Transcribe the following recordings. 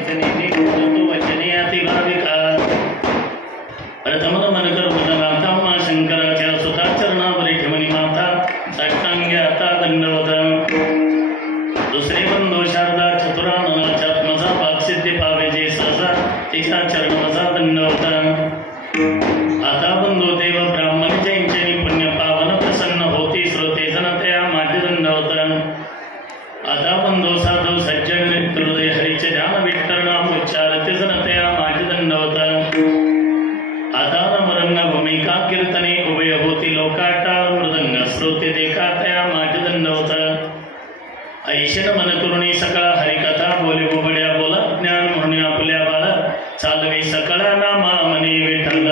वचने तू वचने अति भाविका प्रथम नमन करून माता मा शंकराच्या सुता चरणावरी ठेवणी माता साष्टांगे आता दंडवत दुसरे बंधू शारदा चतुराननाच्या मजा पाकसिद्धी पावे जे सहजा तिच्या चरण मजा दंडवत आता बंधू देव ब्राह्मण जैंचनी पुण्य पावन प्रसन्न होती श्रोते जनतया माटी दंडवत आता बंधू साधू सज्जन हृदय हरीचे ध्यान विठ्ठल नाम उच्चारते जनतया माटी दंडवत आता नमरंग भूमिका कीर्तने उभय होती लोकाटाळ मृदंग श्रोते देखा तया माटी दंडवत ऐशन मन करुणी सकळा हरिकथा बोले बोबड्या बोला ज्ञान म्हणून आपल्या बाळा चालवे सकळा नामा मने विठ्ठल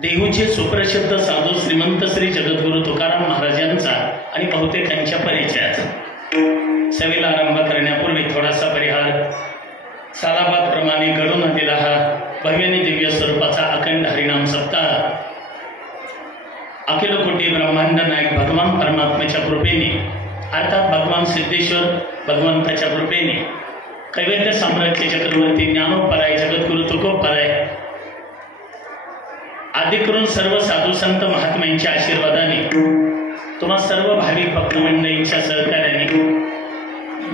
देहूचे सुप्रसिद्ध साधू श्रीमंत श्री जगद्गुरु तुकाराम महाराजांचा आणि बहुतेक त्यांच्या परिचयाचा सेवेला आरंभ करण्यापूर्वी थोडासा परिहार सालाबाद प्रमाणे घडून आलेला हा भव्याने दिव्य स्वरूपाचा अखंड हरिनाम सप्ताह अखिल कोटी ब्रह्मांड नायक भगवान परमात्म्याच्या कृपेने अर्थात भगवान सिद्धेश्वर भगवंताच्या कृपेने कैवल्य साम्राज्य चक्रवर्ती ज्ञानोपराय जगद्गुरु तुकोपराय आदि करून सर्व साधू संत महात्म्यांच्या आशीर्वादाने तुम्हा सर्व भाविक भक्त मंडळींच्या सहकार्याने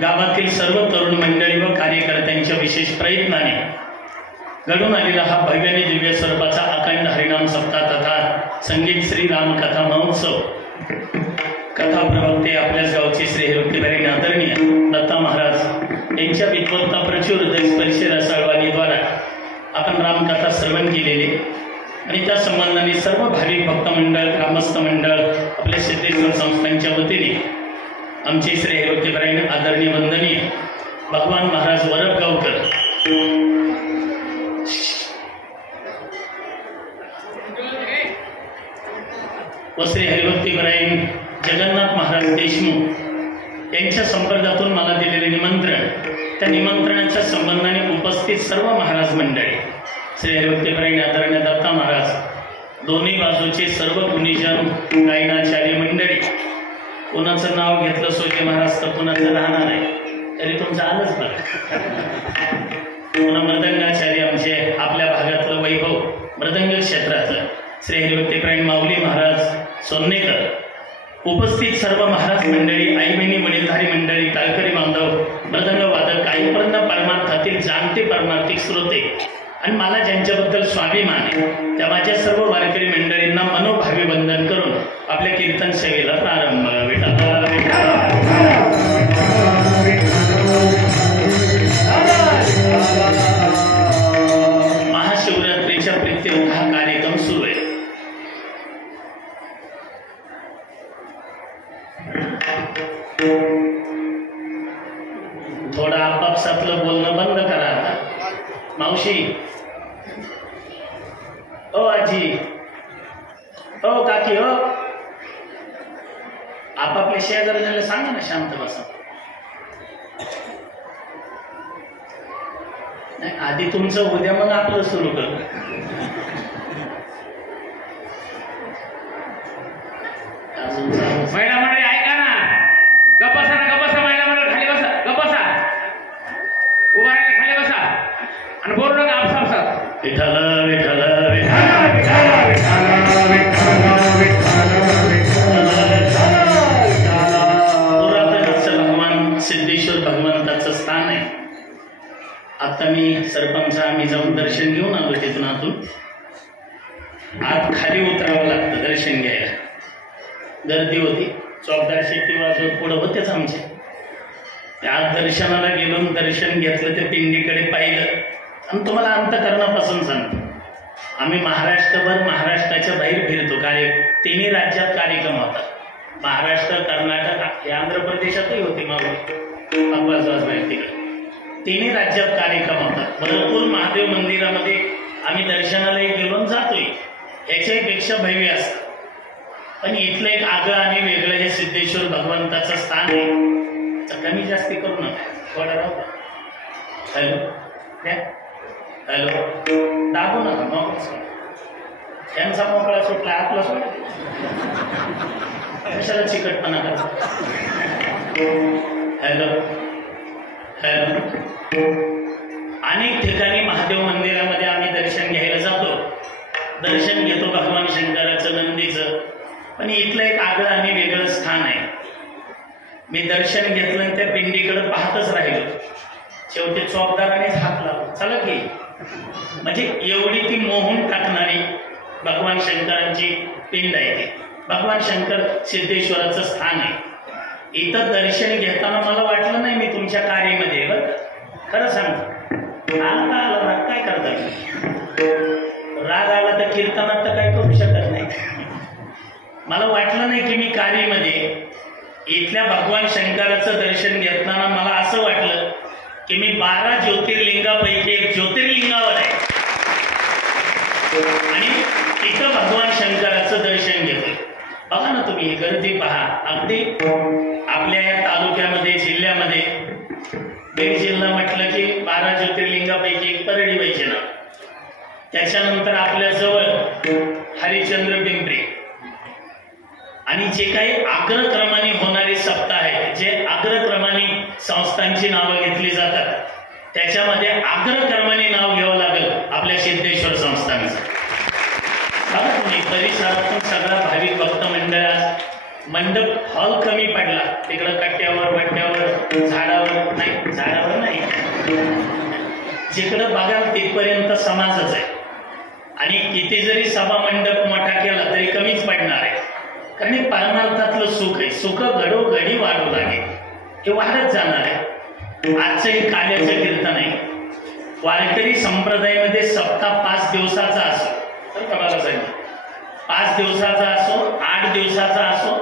गावातील सर्व तरुण मंडळी व कार्यकर्त्यांच्या विशेष प्रयत्नाने घडून आलेला हा भव्याने दिव्य स्वरूपाचा अखंड हरिनाम सप्ताह तथा संगीत श्री राम कथा महोत्सव कथा प्रवक्ते आपल्याच गावचे श्री हिरोक्तीबाई आदरणीय दत्ता महाराज यांच्या विद्वत्ता प्रचुर हृदयस्पर्शी रसाळवाणीद्वारा आपण रामकथा श्रवण केलेले आणि त्या संबंधाने सर्व भाविक भक्त मंडळ ग्रामस्थ मंडळ आपल्या सिद्धेश्वर संस्थांच्या वतीने आमचे श्री हिरोक्तीबाई आदरणीय वंदनीय भगवान महाराज वरपगावकर व श्री हरिभक्तीपरायण जगन्नाथ महाराज देशमुख यांच्या संपर्कातून मला उपस्थित सर्व महाराज मंडळी, श्री हरिभक्तीपरायण आदरणीय दत्ता महाराज, दोन्ही बाजूचे सर्व गुणीजन, गायनाचार्य मंडळी, कोणाचं नाव घेतलं सोचे महाराज तर कोणाचं राहणार आहे, तरी तुमचं आलंच बरं. पुन्हा मृदंगाचार्य आमचे आपल्या भागातलं वैभव, मृदंग क्षेत्रातलं श्री हरिभक्तीपरायण माऊली महाराज सोन्नेकर, उपस्थित सर्व महाराज मंडळी, आई बहिणी, वडीलधारी मंडळी, टाळकरी बांधव, मृदंग वादक, काहीपर्यंत परमार्थातील जाणते परमार्थिक श्रोते आणि मला ज्यांच्याबद्दल स्वाभिमान आहे त्या माझ्या सर्व वारकरी मंडळींना मनोभावी वंदन करून आपल्या कीर्तन सेवेला प्रारंभ. महाशिवरात्रीच्या प्रीत्यर्थ हा कार्यक्रम सुरू आहे. थोडं आपापसातलं बोलणं बंद करा. मावशी, ओ आजी, ओ काकी, हो आपापल्या शेजाऱ्याला सांगा ना शांत बसा. नाही, आधी तुमचं उद्या मग आपलं सुरू कर. महिला मंडळी ऐका ना, गप्पसा ना, गप्पसा. महिला मंडळ खाली बसा, गप्पसा. उभा राहिला खाली बसा आणि बोलू नका आपसापसात. विठ्ठल विठ्ठल पुरातन भगवान सिद्धेश्वर भगवंताचं स्थान आहे. आता मी सरपंच आम्ही जाऊन दर्शन घेऊन आलो. तिथून आतून आत खाली उतरावं लागतं दर्शन घ्यायला. गर्दी होती. चौकदार शेती वाजवत पुढं होतेच आमचे. आज दर्शनाला गेलो, दर्शन घेतलं, त्या पिंडीकडे पाहिलं आणि तुम्हाला अंतःकरणापासून सांगतो, आम्ही महाराष्ट्रभर, महाराष्ट्राच्या बाहेर फिरतो. तिन्ही राज्यात कार्यक्रम होतात. महाराष्ट्र, कर्नाटक, आंध्र प्रदेशातही होते मावळी बाहेर तिकडे. तिन्ही राज्यात कार्यक्रम होतात. भरपूर महादेव मंदिरामध्ये आम्ही दर्शनालाही गेलो जातोय. याच्यापेक्षा भव्य असतं. पण इथलं एक आगळं आणि वेगळं हे सिद्धेश्वर भगवंताचं स्थान आहे. कमी जास्ती करू नका, थोडा राहू. हॅलो, हॅलो, दाबू नका. मोकळा त्यांचा मोकळा सुटला, आपला सोडा. कशाला चिकटपणा करता. Hello, hello. अनेक ठिकाणी महादेव मंदिरामध्ये आम्ही दर्शन घ्यायला जातो. दर्शन घेतो भगवान शंकराचं, नंदीचं. पण इथलं एक आगळं आणि वेगळं स्थान आहे. मी दर्शन घेतलं, त्या पिंडीकडे पाहतच राहिलो. शेवटी चौकदारानेच हात लावला, चला की. म्हणजे एवढी ती मोहून टाकणारी भगवान शंकरांची पिंड आहे. ती भगवान शंकर सिद्धेश्वराचं स्थान आहे. इथं दर्शन घेताना मला वाटलं नाही मी तुमच्या कार्यामध्ये. बरं, खरं सांगतो, आला राग काय करता. राग आला तर कीर्तनात तर काय करू शकत नाही. मला वाटलं नाही की मी कार्यामध्ये इथल्या भगवान शंकराचं दर्शन घेताना मला असं वाटलं की मी 12 ज्योतिर्लिंगापैकी एक ज्योतिर्लिंगावर आहे आणि तिथं भगवान शंकराचं दर्शन घेतोय. बघा ना तुम्ही, ही गर्दी पहा. अगदी आपल्या या तालुक्यामध्ये, जिल्ह्यामध्ये, बीड जिल्हा म्हटलं की 12 ज्योतिर्लिंगापैकी एक परळी वैजनाथ. त्याच्यानंतर आपल्या जवळ हरिश्चंद्र पिंपरी. आणि जे काही अग्रक्रमाने होणारे सप्ताह आहेत, जे अग्रक्रमाने संस्थांची नावं घेतली जातात, त्याच्यामध्ये अग्रक्रमाने नाव घ्यावं लागेल आपल्या सिद्धेश्वर संस्थांचं. बघा तुम्ही, परिसरातून सगळा भाविक भक्त मंडळात मंडप हॉल कमी पडला. तिकडं कट्ट्यावर, वट्ट्यावर, झाडावर नाही, जिकडं बघाल तिथपर्यंत समाजच आहे. आणि किती जरी सभा मंडप मोठा केला तरी कमीच पडणार आहे. कारण परमार्थातलं सुख आहे. सुख घडोघडी वाढू लागेल, हे वाढत जाणार आहे. आजचं हे काल्याचं कीर्तन आहे. वारकरी संप्रदायामध्ये सप्ताह 5 दिवसाचा असो, तर कळायला जाईल, 5 दिवसाचा असो, 8 दिवसाचा असो,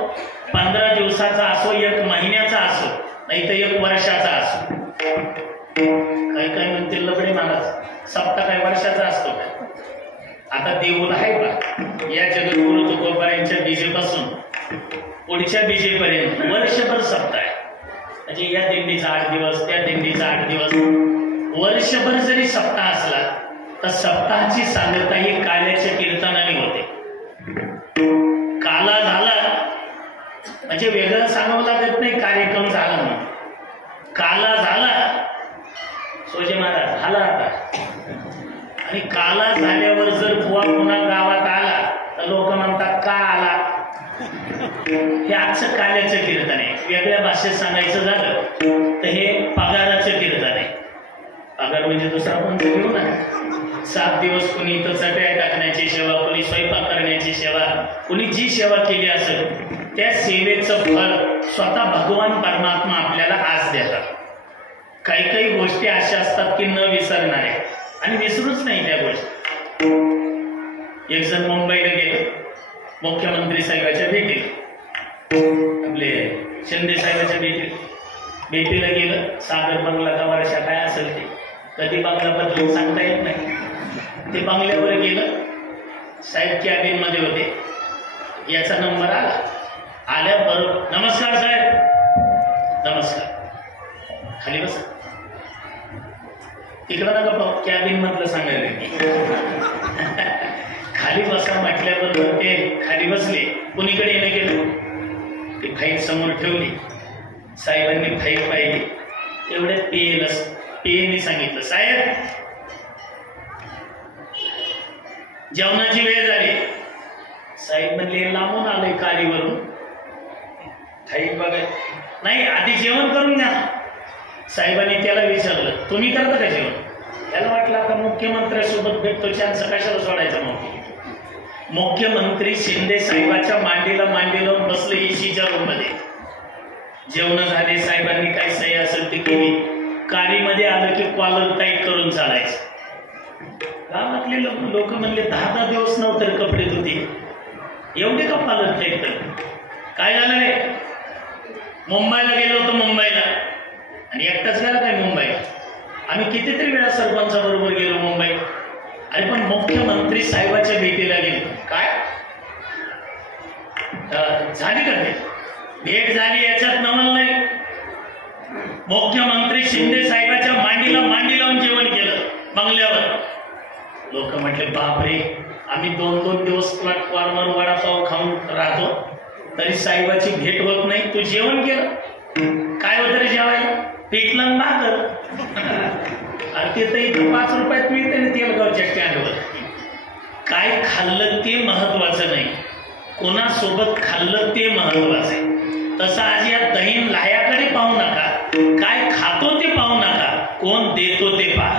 15 दिवसाचा असो, 1 महिन्याचा असो, नाही तर 1 वर्षाचा असो. काय म्हणतील लबडे महाराज, सप्ताह काय वर्षाचा असतो का? आता देऊळ आहे का या जगद्गुरु तुकोबारायांच्या बीजेपासून पुढच्या बीजेपर्यंत वर्षभर सप्ताह आहे. म्हणजे या दिंडीचा 8 दिवस, त्या दिंडीचा 8 दिवस. वर्षभर जरी सप्ताह असला तर सप्ताहाची सांगता ही काल्याच्या कीर्तनाने होते. काला झाला म्हणजे वेगळं सांगावं लागत नाही कार्यक्रम झाला म्हणून. काला झाला सोजे महाराज झाला आता. आणि काला झाल्यावर जर बुवा पुन्हा गावात आला तर लोक म्हणतात का आला. हे आजचं काल्याचं कीर्तन आहे. वेगळ्या भाषेत सांगायचं झालं तर हे पगाराचं कीर्तन आहे. पगार म्हणजे दुसरा पण घेऊ ना. 7 दिवस कुणी इथं चटया टाकण्याची सेवा, कुणी स्वयंपाक करण्याची सेवा, कुणी जी सेवा केली असेल त्या सेवेचं फळ स्वतः भगवान परमात्मा आपल्याला आज देतात. काही काही गोष्टी अशा असतात की न विसरणाऱ्या आणि विसरूच नाही त्या गोष्टी. एक जण मुंबईला गेले मुख्यमंत्री साहेबाच्या भेटीला, आपले शिंदे साहेबाच्या भेटीला गेलं. सागर बंगला का वर्षा काय असेल ते, कधी बंगला बदलून सांगता येत नाही. ते बंगल्यावर गेलं. साहेब कॅबिन मध्ये होते. याचा नंबर आला. आल्याबरोबर नमस्कार साहेब. नमस्कार. खाली बस. तिकडं नका पाहू, कॅबिन मधलं सांगायला. खाली बसा म्हटल्याबरोबर ते खाली बसले. कुणीकडे येणं गेलं. ती फाईल समोर ठेवली. साहेबांनी फाईल पाहिली. एवढ्यात पेयेने सांगितलं साहेब जेवणाची वेळ झाली. साहेब म्हणले लांबून आलंय कालीवरून. फाईल बघाय नाही आधी जेवण करून घ्या. साहेबांनी त्याला विचारलं तुम्ही करता का जेवण. त्याला वाटलं आता मुख्यमंत्र्यासोबत भेटतो चान्स कशाला सोडायचा. मग मुख्यमंत्री शिंदे साहेबाच्या मांडीला मांडी लावून बसले एसीच्या रूम मध्ये. जेवण झाले. साहेबांनी काय सही असेल ती केली. कारीमध्ये आलं की कॉलर टाईट करून चालायचं. गावातले लोक म्हणले 10 दिवस नव्हते कपडे धुते एवढे का कॉलर टाईट करते. काय झालं रे. मुंबईला गेलो होतो. मुंबईला आणि एकटाच गेला काय मुंबईला. आम्ही कितीतरी वेळा सरपंचाबरोबर गेलो मुंबईत. अरे पण मुख्यमंत्री साहेबाच्या भेटीला गेलो. काय झाली का भेट झाली याच्यात नवल नाही. मुख्यमंत्री शिंदे साहेबाच्या मांडीला मांडी लावून जेवण केलं बंगल्यावर. लोक म्हटले बापरे आम्ही 2-2 दिवस प्लॅटफॉर्मवर वडापाव खाऊन राहतो तरी साहेबाची भेट होत नाही. तू जेवण केलं. काय होतं रे जेवायला. पिठलं भाकर. आणि ते तर इथं 5 रुपयात मिळते ना तेलगावच्या स्टँडवर. काय खाल्लं ते महत्वाचं नाही, कोणासोबत खाल्लं ते महत्वाचं आहे. तसं आज या दहीन लाह्याकडे पाहू नका. काय खातो ते पाहू नका, कोण देतो ते पहा.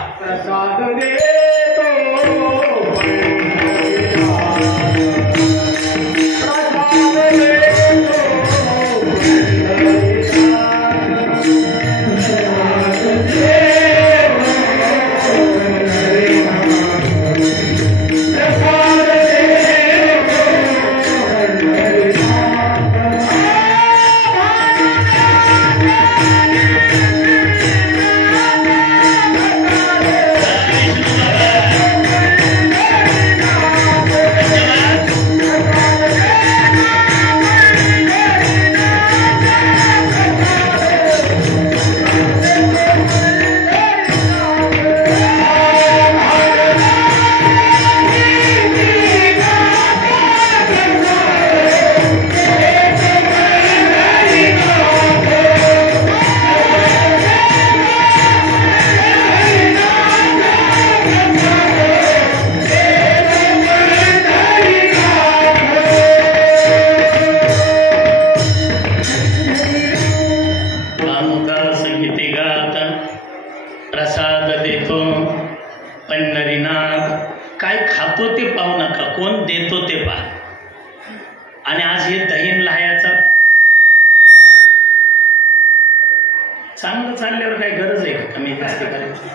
चांगलं चालल्यावर काय गरज आहे का कमी जास्त करायची.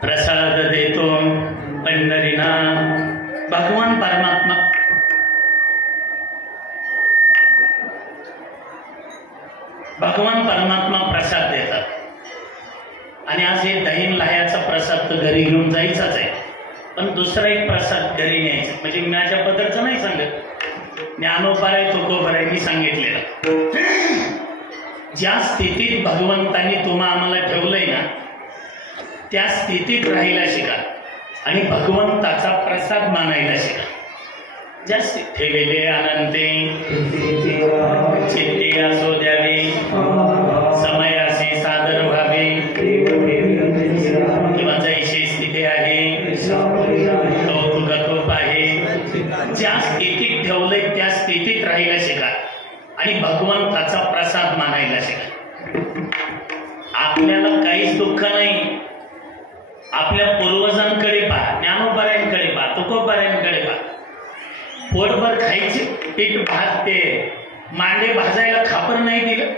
प्रसाद देतो पंढरीनाथ. भगवान परमात्मा प्रसाद देतात. आणि आज हे दहीन लाह्याचा प्रसाद तर घरी घेऊन जायचाच आहे, पण दुसरा एक प्रसाद घरी न्यायचा. म्हणजे माझ्या पद्धतीचं नाही सांगत, ज्ञानोपाराय तुकोबाराय मी सांगितलेलं. ज्या स्थितीत भगवंतांनी तुम्हा आम्हाला ठेवलंय ना त्या स्थितीत राहायला शिका आणि भगवंताचा प्रसाद मानायला शिका. जास्त ठेविले अनंते चित्ते असो द्यावे समयाशी सादर व्हावे किंवा जैशी स्थिती आहे कौतुक कौप आहे. ज्या स्थितीत ठेवलंय त्या स्थितीत राहायला शिका आणि भगवंताचा प्रसाद मानायला शिका. आपल्याला काहीच दुःख नाही. आपल्या पूर्वजांकडे पहा, ज्ञानोबारायांकडे पहा, तुकोबारायांकडे पहा. पोटभर खायचे पीठ भात ते मांडे भाजायला खापर नाही दिलं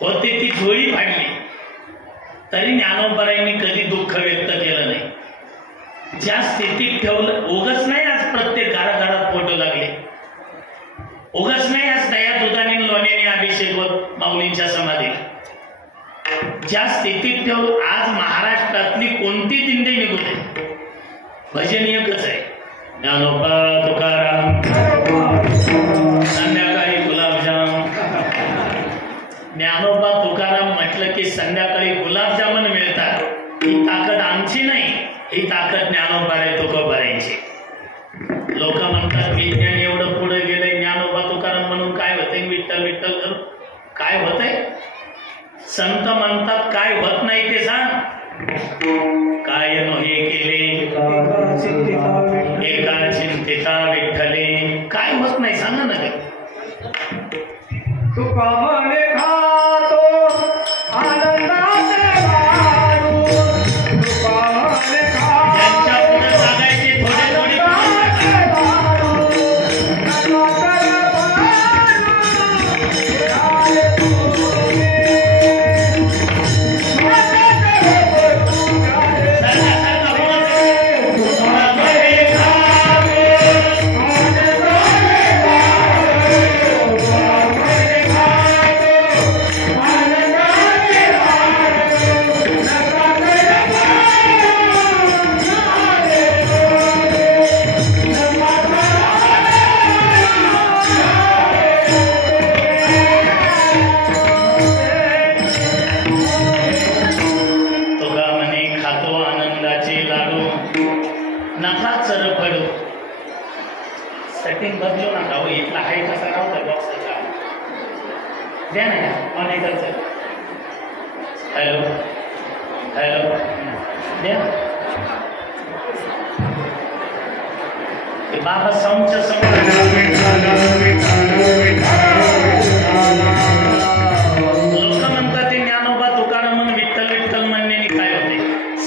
होते, ती झोळी फाडली तरी ज्ञानोबारायांनी कधी दुःख व्यक्त केलं नाही. ज्या स्थितीत ठेवलं उगच नाही. आज प्रत्येक घराघरात फोटो लागले. उगच नाही आज दया दुधाने लोण्याने अभिषेक होत माऊलींच्या समाधीला. ज्या स्थितीत ठेवलं आज महाराष्ट्रातली कोणती दिंडी निघू दे भजन एकच आहे, ज्ञानोबा तुकाराम संध्याकाळी गुलाबजाम. ज्ञानोबा तुकाराम म्हटलं की संध्याकाळी गुलाबजामुन मिळतात. ही ताकद आमची नाही, ही ताकद ज्ञानोबारे तुकोबारांची. लोक म्हणतात विज्ञान एवढं पुढे गेलंय, ज्ञानोबा तुकाराम म्हणून काय होतंय, विठ्ठल विठ्ठल करून काय होतंय. संत म्हणतात काय होत नाही ते सांग. काय नो हे केले एका चिंतिता विठ्ठले, काय होत नाही सांगा ना. तुका म्हणे खातो आनंदाचे लाडू, तुका म्हणे त्यांच्या पुढे सांगायचे थोडे थोडे सेटिंग बदलू नका हो. इथला आहे कसा नव्हता बॉक्सचा द्या ना मॉनिटरचं. हॅलो हॅलो द्या. बाबा साऊंडच्या समोर लोक म्हणतात ते ज्ञानोबा तुकाराम म्हणून विठ्ठल विठ्ठल म्हणण्याने काय होते.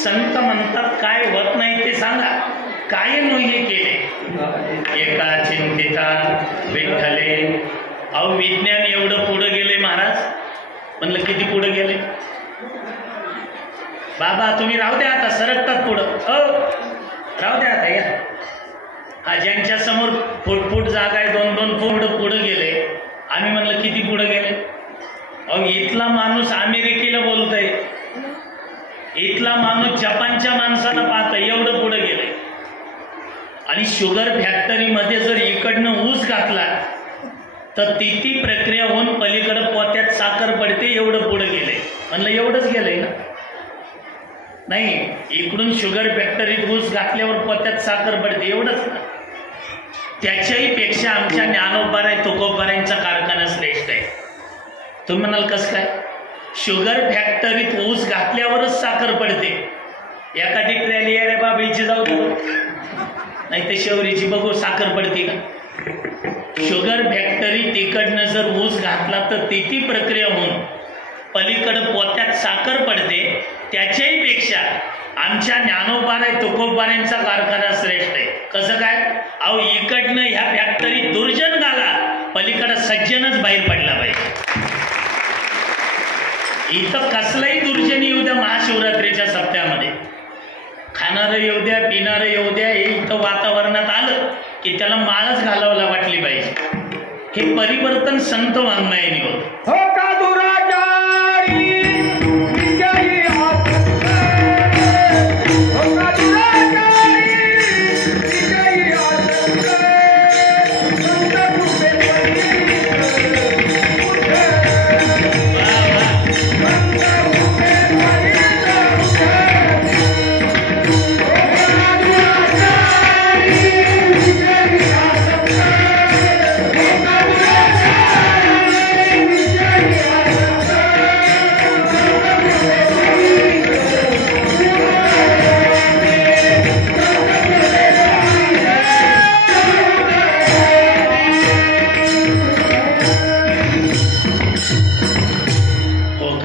संत म्हणतात काय होत नाही ते सांगा. काय नोहे केले एका चिंतिता विठ्ठले. अहो विज्ञान एवढं पुढे गेले महाराज. म्हणलं किती पुढे गेले बाबा. तुम्ही राहू द्या आता, सरकतात पुढं. हो राहू द्या आता. या हा ज्यांच्या समोर फूट जागा आहे 2-2 फूट पुढे गेले. आम्ही म्हणलं किती पुढे गेले. अहो इथला माणूस अमेरिकेला बोलतोय, इथला माणूस जपानच्या माणसाला पाहतोय, एवढं पुढे गेले. आणि शुगर फॅक्टरीमध्ये जर इकडनं ऊस घातला तर ती प्रक्रिया होऊन पलीकडे पोत्यात साखर पडते, एवढं पुढे गेले. म्हणलं एवढंच गेलंय ना. नाही, इकडून शुगर फॅक्टरीत ऊस घातल्यावर पोत्यात साखर पडते, एवढंच ना. त्याच्याही पेक्षा आमच्या ज्ञानोबाराय तुकोबारायांचा कारखाना श्रेष्ठ आहे. तुम्ही म्हणाल कसं काय. शुगर फॅक्टरीत ऊस घातल्यावरच साखर पडते. एखादी ट्रॅली आहे रे बाबळीची जाऊ नाही तर शेवरीची बघू साखर पडते का. शुगर फॅक्टरी तिकडनं जर ऊस घातला तर ती प्रक्रिया होऊन पलीकडं पोत्यात साखर पडते. त्याच्याही पेक्षा आमच्या ज्ञानोबाराय तुकोबारायांचा कारखाना श्रेष्ठ आहे. कसं काय. अहो इकडनं ह्या फॅक्टरीत दुर्जन घाला, पलीकडं सज्जनच बाहेर पडला पाहिजे. इथं कसलाही दुर्जन येऊ द्या महाशिवरात्रीच्या सप्त्यामध्ये, खाणारं येऊ द्या पिणारं येऊ द्या, हे इथं वातावरणात आलं की त्याला माळच घालावला वाटली पाहिजे. हे परिवर्तन संत वाङ्मयाने होतं. हो का दुराचारी विजयी आत्मे, हो का दुराचारी विजयी आत्मे, संत कृपे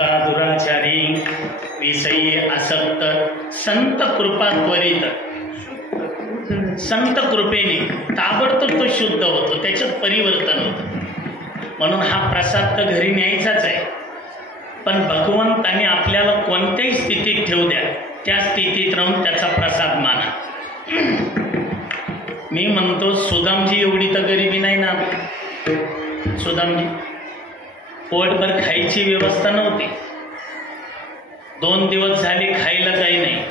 लोका दुराचारी विषयी आसक्त संत कृपा त्वरित. संत कृपेने ताबडतोब तो शुद्ध होतो, त्याच्यात परिवर्तन होतं. म्हणून हा प्रसाद तर घरी न्यायचाच आहे, पण भगवंताने आपल्याला कोणत्याही स्थितीत ठेवू द्या, त्या स्थितीत राहून त्याचा प्रसाद माना. मी म्हणतो सुदामजी एवढी तर गरिबी नाही ना. सुदामजी पोटभर खायची व्यवस्था नव्हती, 2 दिवस झाले खायला काही नाही,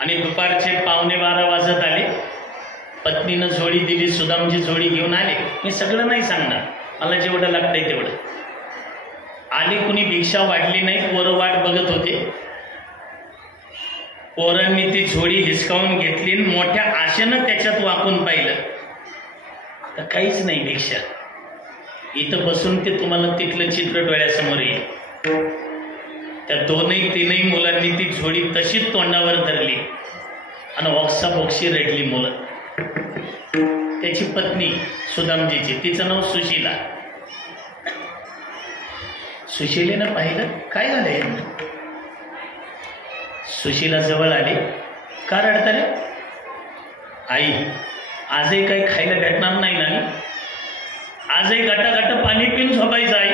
आणि दुपारचे 11:15 वाजत आले. पत्नीनं झोळी दिली, सुदामजी झोळी घेऊन आले. मी सगळं नाही सांगणार, मला जेवढं लागतंय तेवढं. आले, कुणी भिक्षा वाढली नाही, पोरं वाट बघत होते. पोरांनी ती झोळी हिसकावून घेतली, मोठ्या आशेनं त्याच्यात वाकून पाहिलं तर काहीच नाही भिक्षा. इथं बसून ते तुम्हाला तिथलं चित्र डोळ्यासमोर येईल. त्या 2-3 मुलांनी ती झोळी तशीच तोंडावर धरली आणि ओक्साबोक्शी रडली मुलं. त्याची पत्नी सुदामजीची, तिचं नाव सुशीला. सुशीलेनं पाहिलं काय झालंय. सुशीला जवळ आली. का रडता रे? आई, आजही काही खायला भेटणार नाही ना. आजही गटागटा पाणी पिऊन झोपायचं आई.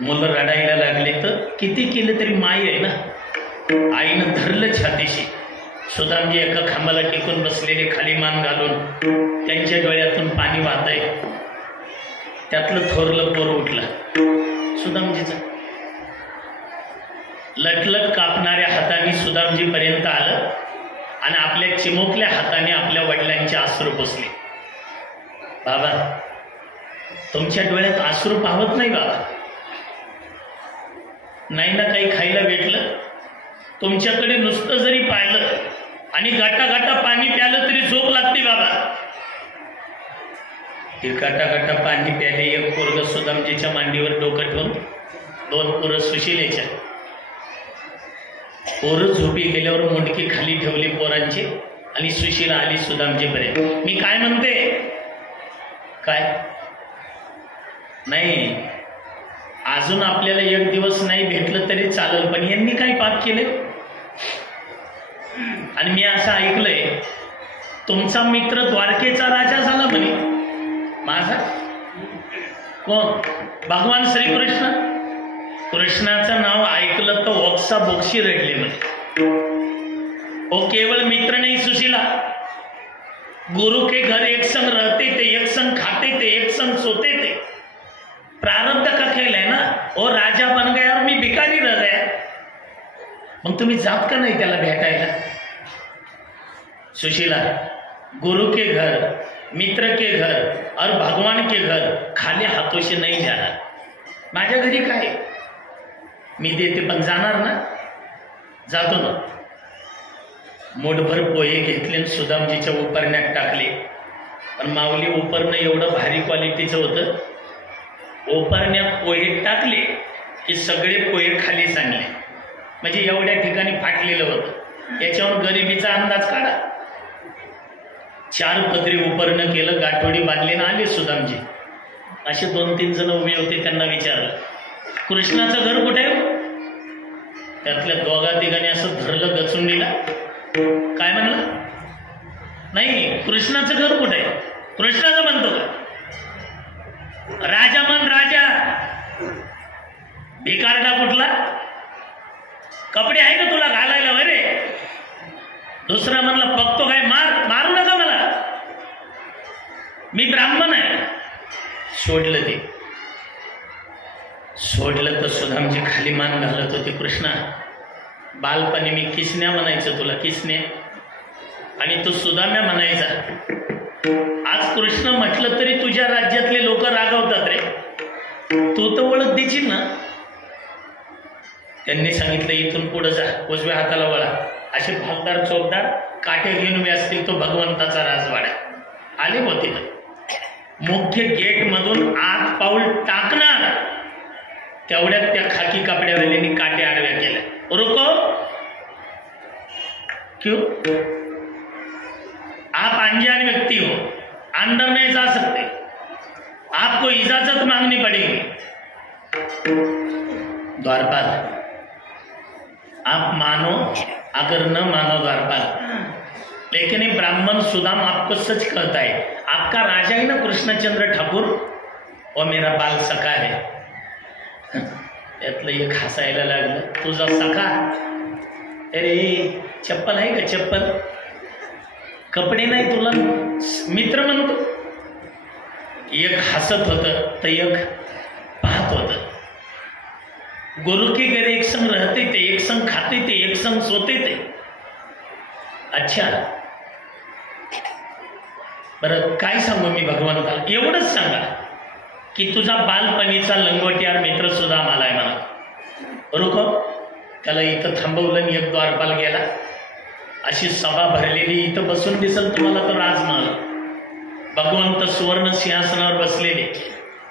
मुलं रडायला लागले तर किती केलं तरी माई आहे ना. आईनं धरलं छातीशी. सुदामजी एका खांबाला टेकून बसलेले, खाली मान घालून, त्यांच्या डोळ्यातून पाणी वाहतंय. त्यातलं थोरलं पोर उठलं सुदामजीचं. लटलट कापणाऱ्या हाताने सुदामजीपर्यंत आलं आणि आपल्या चिमुकल्या हाताने आपल्या वडिलांचे अश्रू पुसले. बाबा, तुमच्या डोळ्यात अश्रू पाहत नाही बाबा. नाही ना काही खायला भेटलं, तुमच्याकडे नुसतं जरी पाहिलं आणि गाटा पाणी प्यालं तरी झोप लागते बाबा. हे गाटा पाणी प्याले. एक पोरग सुदामजीच्या मांडीवर डोकं ठेवून, 2 पोरं सुशिलेच्या. पोरं झोपी गेल्यावर मुंडकी खाली ठेवली पोरांची आणि सुशीला आली सुदामजीपर्यंत. मी काय म्हणते, काय नाही, अजून आपल्याला 1 दिवस नाही भेटलं तरी चालेल, पण यांनी काय पाप केले. आणि मी असं ऐकलंय, तुमचा मित्र द्वारकेचा राजा झाला म्हणे. माझा कोण? भगवान श्रीकृष्ण. कृष्णाचं नाव ऐकलं तर ओक्साबोक्शी रडले म्हणे. ओ केवळ मित्र नहीं सुशीला, गुरु के घर एक संग रहते थे, एक संग खाते थे, एक संग सोते थे. प्रारब्ध का खेल है ना. ओ राजा बन गया और मी भिकारी रह गया. मग तुम्ही जात का नाही त्याला भेटायला. सुशीला, गुरु के घर, मित्र के घर और भगवान के घर खाली हाथों से नहीं जाना. माझ्या घरी काय मी देते, पण जाणार ना. जातो ना. मोठभर पोहे घेतले, सुदामजीच्या उपरण्यात टाकले. पण माऊली उपरणं एवढं भारी क्वालिटीचं होतं, उपरण्यात पोहे टाकले की सगळे पोहे खाली सांडले. म्हणजे एवढ्या ठिकाणी फाटलेलं होतं. याच्यावर गरिबीचा अंदाज काढा. 4 पदरी उपरणं केलं, गाठोडी बांधले ना आले सुदामजी. असे 2-3 जण उभे होते. त्यांना विचारलं, कृष्णाचं घर कुठे आहे. त्यातल्या 2-3 असं धरलं गचुंडीला. काय म्हणलं? नाही, कृष्णाचं घर कुठे आहे. कृष्णाचं म्हणतो का? राजा म्हण राजा. भिकारडा कुठला. कपडे आहे का तुला घालायला वरे. दुसरा म्हणला, बघतो काय, मारू नका मला, मी ब्राह्मण आहे. सोडलं ते. सोडलं तर सुदामजी खाली मान घालत होते. कृष्णा, बालपणी मी किसन्या म्हणायचं तुला, किसन्या, आणि तू सुदाम्या म्हणायचा. आज कृष्ण म्हटलं तरी तुझ्या राज्यातले लोक रागवतात रे. तू तर ओळख देशील ना. त्यांनी सांगितलं, इथून पुढे जा, उजव्या हाताला वळा. असे भागदार चोपदार काटे घेऊन उभे असतील, तो भगवंताचा राजवाडा. आले होते ना. मुख्य गेट मधून आत पाऊल टाकणार तेवढ्यात त्या खाकी कपड्यावाल्यांनी काटे आडव्या केल्या. रुको, क्यों? आप अनजान व्यक्ति हो, अंदर नहीं जा सकते, आपको इजाजत मांगनी पड़ेगी. द्वारपाल, आप मानो अगर न मानो द्वारपाल, लेकिन ये ब्राह्मण सुदाम आपको सच कहता है, आपका राजा है ना कृष्णचंद्र ठाकुर, वो मेरा बाल सखा है. त्यातलं एक हसायला लागलं. तुझा सखा? अरे चप्पल आहे का? चप्पल, कपडे नाही तुला मित्र म्हणतो. एक हसत होतं तर एक पाहत होतं. गुरु के घर एक संग रहते थे, एक संग खाते थे, एक संग सोते थे. अच्छा बरं, काय सांगू मी भगवंताला? एवढंच सांगा की तुझा बालपणीचा लंगोट्यार मित्र सुद्धा मला आहे म्हणा. रुको, त्याला इथं थांबवलं आणि एक द्वारपाल गेला. अशी सभा भरलेली इथं बसून दिसल तुम्हाला तर राजमहल. भगवंत सुवर्ण सिंहासनावर बसलेले.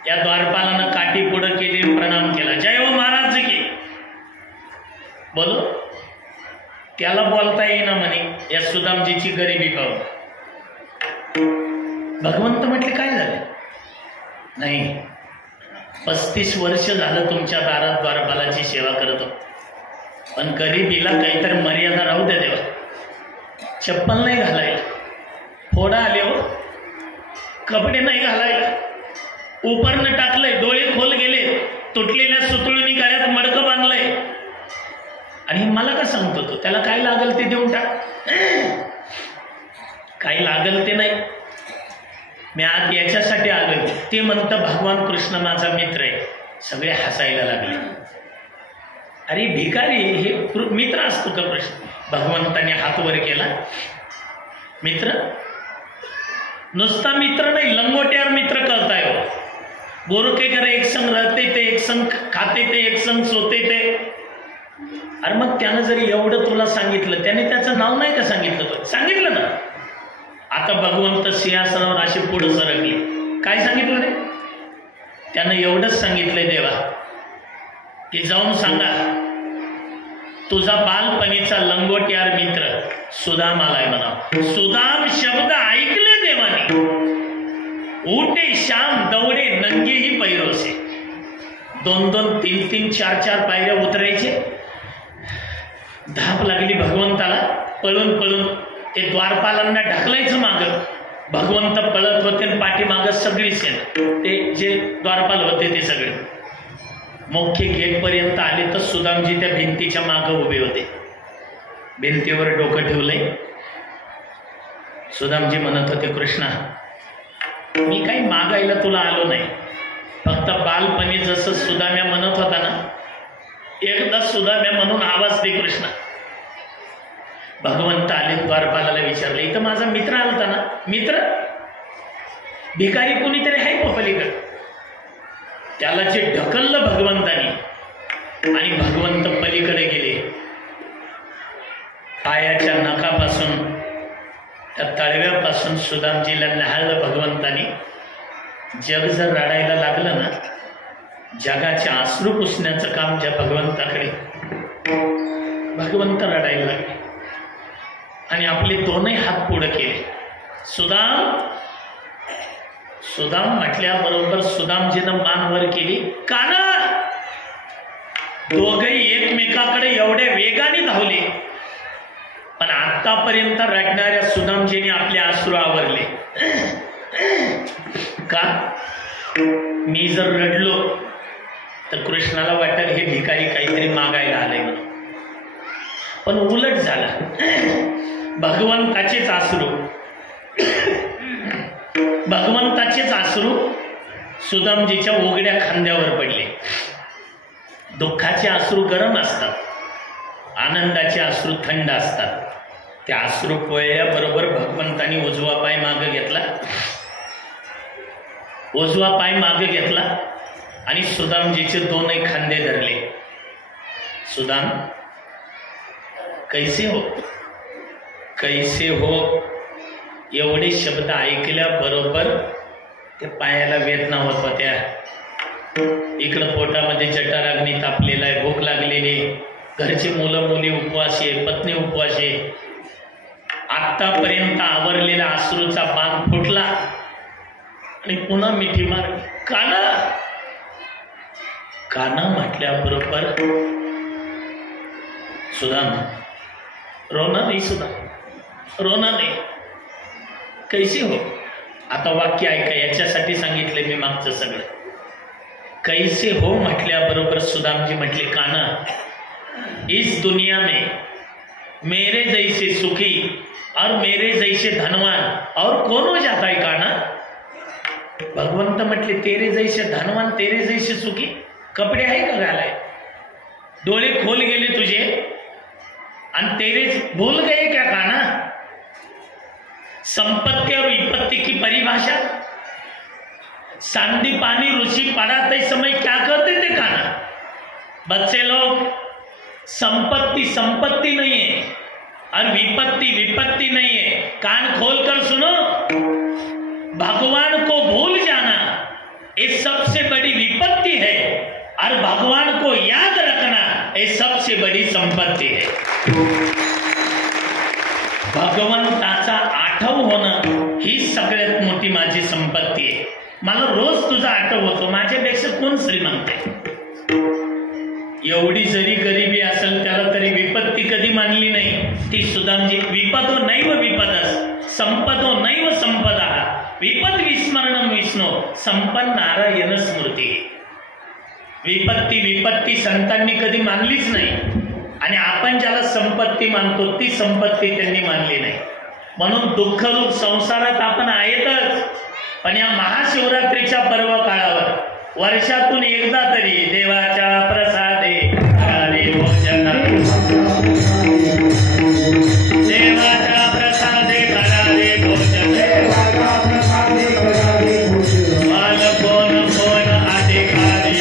त्या द्वारपालानं काठी पुढं केली, प्रणाम केला. जय हो महाराज की. बोलो, त्याला बोलता येईना म्हणे या सुदामजीची गरिबी पाहून. भगवंत म्हटले काय झाले? नाही, 35 वर्ष झालं तुमच्या दारात द्वारपालाची सेवा करतो, पण गरिबीला काहीतरी मर्यादा राहू द्या देवा. चप्पल नाही घालायला, फोडा आले हो, कपडे नाही घालायला, उपरनं टाकलंय, डोळे खोल गेले, तुटलेल्या सुतळीनी गळ्यात मडकं बांधलंय. आणि मला का सांगतो तो? त्याला काय लागल ते देऊन टाक. काय लागल ते नाही. मी आज याच्यासाठी आलोय. ते म्हणतं भगवान कृष्ण माझा मित्र आहे. सगळे हसायला लागले. अरे भिकारी, हे मित्र असतो का प्रश्न? भगवंताने हात वर केला. मित्र नुसता मित्र नाही, लंगोट्यावर मित्र करताय हो. गुरु के घर एक संग रहते ते, एक संग खाते ते, एक संग सोते ते. अरे मग त्यानं जरी एवढं तुला सांगितलं, त्याने त्याचं नाव नाही का सांगितलं? तो सांगितलं ना. आता भगवंत सिंहासनावर असे पुढे सरकले. काय सांगितलं रे? त्यानं एवढंच सांगितलंय देवा की जाऊन सांगा तुझा बालपणीचा लंगोट्यार मित्र सुदाम आलाय म्हणा. सुदाम शब्द ऐकले देवाने, उठे श्याम दौडे नंगेही पैरोसे. 2-2, 3-3, 4-4 पायऱ्या उतरायचे. धाप लागली भगवंताला. पळून पळून ते द्वारपालांना ढकलायचं मागं. भगवंत पळत होते, पाठीमागं सगळी सेना, ते जे द्वारपाल होते ते सगळे. मुख्य गेट पर्यंत आले तर सुदामजी त्या भिंतीच्या मागं उभे होते. भिंतीवर डोकं ठेवलंय. सुदामजी म्हणत होते, कृष्णा मी काही मागायला तुला आलो नाही, फक्त बालपणी जसं सुदाम्या म्हणत होता ना, एकदा सुदाम्या म्हणून आवाज दे कृष्णा. भगवंत आले, द्वारपालाला विचारले, इथं माझा मित्र आलता ना. मित्र? भिकारी कुणीतरी आहे पलीकडे. त्याला जे ढकललं भगवंतानी आणि भगवंत पलीकडे गेले. पायाच्या नखापासून त्या तळव्यापासून सुदामजीला न्याहाळलं भगवंतानी. जग जर रडायला लागलं ना, जगाचे अश्रू पुसण्याचं काम ज्या भगवंताकडे. भगवंत रडायला लागले आणि आपले दोनही हात पुढे केले. सुदाम, सुदाम म्हटल्याबरोबर सुदामजीनं मान वर केली. काना, दोघही एकमेकाकडे एवढ्या वेगाने धावले, पण आतापर्यंत रडणाऱ्या सुदामजीने आपले अश्रू आवरले. का? मी जर रडलो तर कृष्णाला वाटेल हे भिकारी काहीतरी मागायला आले म्हणून. पण उलट झालं. भगवंताचेच अश्रू, भगवंताचेच अश्रू सुदामजीच्या उघड्या खांद्यावर पडले. दुःखाचे अश्रू गरम असतात, आनंदाचे अश्रू थंड असतात. ते अश्रू पोळल्याबरोबर भगवंतानी उजवा पाय मागे घेतला, उजवा पाय मागे घेतला आणि सुदामजीचे दोनही खांदे धरले. सुदाम, कैसे हो, कैसे हो, एवढे शब्द ऐकल्याबरोबर ते पायाला वेदना होत होत्या. इकडं पोटामध्ये जठराग्नी तापलेला आहे, भूक लागलेली, घरचे मुलं मुली उपवासी आहे, पत्नी उपवासी आहे. आतापर्यंत आवरलेला अश्रूचा बांध फुटला आणि पुन्हा मिठी मारली. काना, काना म्हटल्याबरोबर सुदामा रोना नाही, सुद्धा रोना नाही, कैसे हो. आता वाक्य ऐका, याच्यासाठी सांगितले मी मागचं सगळं. कैसे हो म्हटल्याबरोबर सुदामजी म्हटले, काना इस दुनिया में मेरे जैसे सुखी और मेरे जैसे धनवान और कौन हो जाता है काना. भगवंत म्हटले, तेरे जैसे धनवान, तेरे जैसे सुखी, कपडे आहे का घालाय, डोळे खोल गेले तुझे आणि तेरे भूल गए क्या काना. संपत्ति और विपत्ति की परिभाषा सांदी पानी ऋषि पढ़ाते समय क्या कहते थे काना. बच्चे लोग, संपत्ति संपत्ति नहीं है और विपत्ति विपत्ति नहीं है. कान खोलकर सुनो, भगवान को भूल जाना ये सबसे बड़ी विपत्ति है और भगवान को याद रखना ये सबसे बड़ी संपत्ति है. भगवंताचा आठव होणं ही सगळ्यात मोठी माझी संपत्ती आहे. मला रोज तुझा आठव होतो. माझ्यापेक्षा कोण श्रीमंत आहे. एवढी जरी गरिबी असेल त्याला तरी विपत्ती कधी मानली नाही. ती सुदामजी, विपदो नैव विपदस संपदो नैव संपदा विपद विस्मरणम विष्णू संपन्न नारायण स्मृती. विपत्ती विपत्ती संतांनी कधी मानलीच नाही आणि आपण ज्याला संपत्ती मानतो ती संपत्ती त्यांनी मानली नाही. म्हणून दुःखरूप संसारात आपण आहेतच, पण या महाशिवरात्रीच्या पर्व काळावर वर्षातून एकदा तरी देवाच्या प्रसादे करावे भोजन, देवाच्या प्रसादे करावे भोजन, माल कोण कोण अधिकारी,